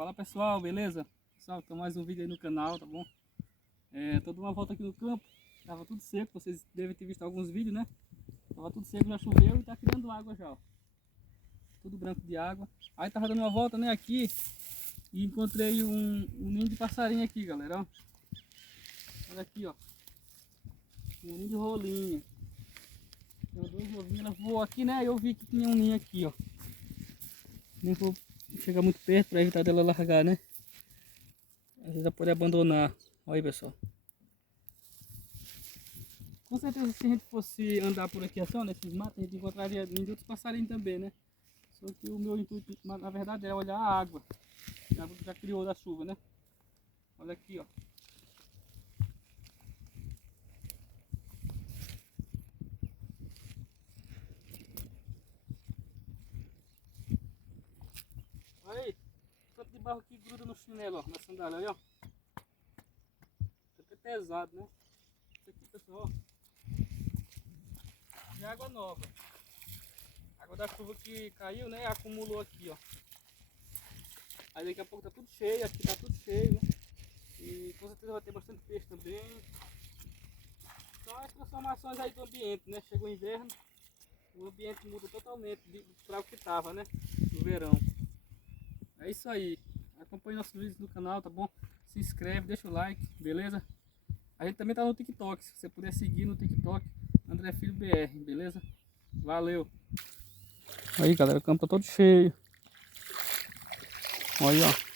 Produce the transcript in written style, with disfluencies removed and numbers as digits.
Fala pessoal, beleza? Pessoal, tem mais um vídeo aí no canal, tá bom? Tô dando uma volta aqui no campo. Tava tudo seco, vocês devem ter visto alguns vídeos, né? Tava tudo seco, já choveu e tá criando água já, ó. Tudo branco de água. Aí tava dando uma volta, né, aqui. E encontrei um ninho de passarinho aqui, galera, ó. Olha aqui, ó. Um ninho de rolinha. Tem dois ovinhos, ela voou aqui, né? Eu vi que tinha um ninho aqui, ó. Nem vou chegar muito perto para evitar dela largar, né? Às vezes ela pode abandonar. Olha aí, pessoal. Com certeza, se a gente fosse andar por aqui assim, ó, nesses matos, a gente encontraria ninho de outros passarinhos também, né? Só que o meu intuito, na verdade, é olhar a água. A água que já criou da chuva, né? Olha aqui, ó. Olha aí. Tanto de barro que gruda no chinelo, ó, na sandália, olha, ó. Tá até pesado, né? Isso aqui, pessoal, ó. De água nova. Água da chuva que caiu, né? Acumulou aqui, ó. Aí daqui a pouco tá tudo cheio, aqui tá tudo cheio, né? E com certeza vai ter bastante peixe também. São as transformações aí do ambiente, né? Chegou o inverno, o ambiente muda totalmente para o que tava, né? No verão. É isso aí. Acompanhe nossos vídeos no canal, tá bom? Se inscreve, deixa o like, beleza? A gente também tá no TikTok, se você puder seguir no TikTok, André Filho BR, beleza? Valeu! Aí galera, o campo tá todo cheio. Olha aí, ó.